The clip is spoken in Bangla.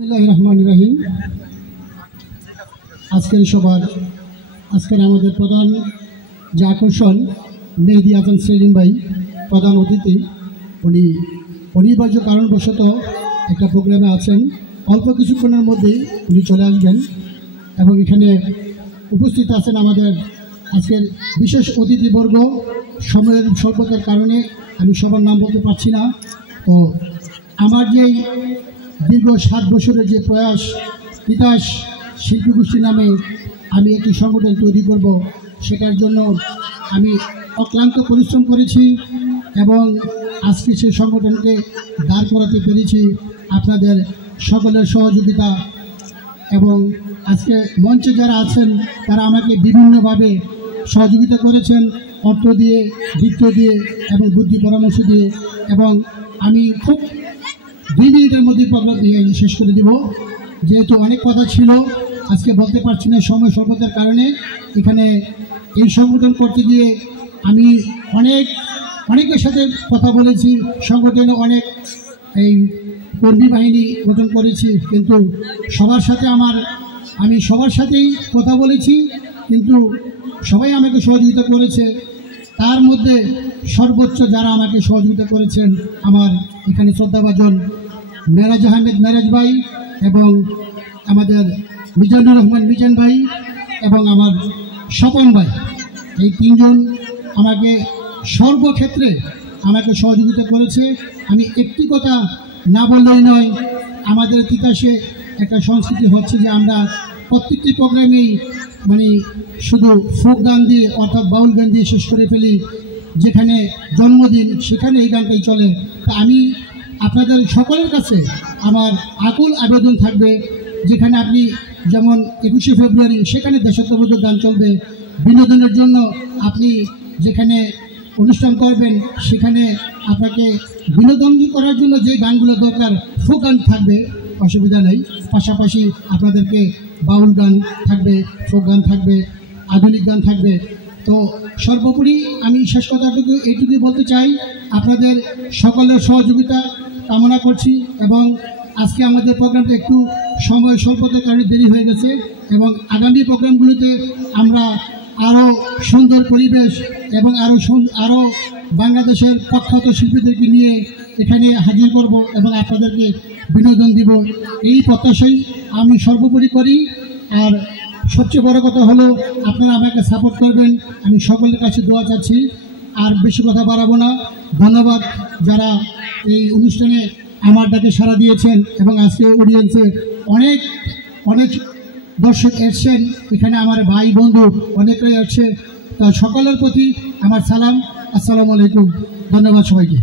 রহিম। আজকের সবার আমাদের প্রধান যে আকর্ষণ মেহেদি হাসান সেলিম ভাই প্রধান অতিথি, উনি অনিবার্য কারণবশত একটা প্রোগ্রামে আছেন। অল্প কিছুক্ষণের মধ্যেই উনি চলে আসবেন এবং এখানে উপস্থিত আছেন আমাদের আজকের বিশেষ অতিথিবর্গ। সময়ের স্বল্পতার কারণে আমি সবার নাম বলতে পারছি না। তো আমার যেই দীর্ঘ 7 বছরের যে প্রয়াস, তিতাস শিল্পী গোষ্ঠী নামে আমি একটি সংগঠন তৈরি করব, সেটার জন্য আমি অক্লান্ত পরিশ্রম করেছি এবং আজকে সেই সংগঠনকে দাঁড় করাতে পেরেছি আপনাদের সকলের সহযোগিতা। এবং আজকে মঞ্চে যারা আছেন তারা আমাকে বিভিন্নভাবে সহযোগিতা করেছেন, অর্থ দিয়ে, বৃত্ত দিয়ে এবং বুদ্ধি পরামর্শ দিয়ে। এবং আমি খুব 2 মিনিটের মধ্যে প্রোগ্রাম শেষ করে দিব, যেহেতু অনেক কথা ছিল আজকে বলতে পারছি না সময় স্বল্পতার কারণে। এখানে এই সংগঠন করতে গিয়ে আমি অনেকের সাথে কথা বলেছি, সংগঠনে অনেক এই কর্মী বাহিনী গঠন করেছি, কিন্তু আমি সবার সাথেই কথা বলেছি, কিন্তু সবাই আমাকে সহযোগিতা করেছে। তার মধ্যে সর্বোচ্চ যারা আমাকে সহযোগিতা করেছেন আমার এখানে শ্রদ্ধাভাজন মেরাজ আহমেদ মেরাজ ভাই এবং আমাদের মিজানুর রহমান মিজান ভাই এবং আমার স্বপন ভাই, এই 3 জন আমাকে সর্বক্ষেত্রে আমাকে সহযোগিতা করেছে। আমি একটি কথা না বললেই নয়, আমাদের তিতাসে একটা সংস্কৃতি হচ্ছে যে আমরা প্রত্যেকটি প্রোগ্রামেই শুধু ফোক গান দিয়ে অর্থাৎ বাউল গান দিয়ে শেষ করে ফেলি। যেখানে জন্মদিন সেখানে এই গানটাই চলে। তা আমি আপনাদের সকলের কাছে আমার আকুল আবেদন থাকবে, যেখানে আপনি যেমন 21শে ফেব্রুয়ারি সেখানে দেশাত্মবোধক গান চলবে, বিনোদনের জন্য আপনি যেখানে অনুষ্ঠান করবেন সেখানে আপনাকে বিনোদন করার জন্য যে গানগুলো দরকার ফোক গান থাকবে, অসুবিধা নেই। পাশাপাশি আপনাদেরকে বাউল গান থাকবে, ফোক গান থাকবে, আধুনিক গান থাকবে। তো সর্বোপরি আমি শেষ কথাটুকু এইটুকুই বলতে চাই, আপনাদের সকলের সহযোগিতা কামনা করছি। এবং আজকে আমাদের প্রোগ্রামটা একটু সময় স্বল্পতার কারণে দেরি হয়ে গেছে এবং আগামী প্রোগ্রামগুলিতে আমরা আরও সুন্দর পরিবেশ এবং আরও বাংলাদেশের প্রখ্যাত শিল্পীদেরকে নিয়ে এখানে হাজির করব এবং আপনাদেরকে বিনোদন দিব, এই প্রত্যাশাই আমি সর্বোপরি করি। আর সবচেয়ে বড় কথা হলো আপনারা আমাকে সাপোর্ট করবেন, আমি সকলের কাছে দোয়া চাচ্ছি। আর বেশি কথা বাড়াবো না। ধন্যবাদ যারা এই অনুষ্ঠানে আমার ডাকে সাড়া দিয়েছেন এবং আজকে অডিয়েন্সে অনেক দর্শক এসছেন, এখানে আমার ভাই বন্ধু অনেকেই আসছে। তা সকলের প্রতি আমার সালাম, আসসালামু আলাইকুম। ধন্যবাদ সবাইকে।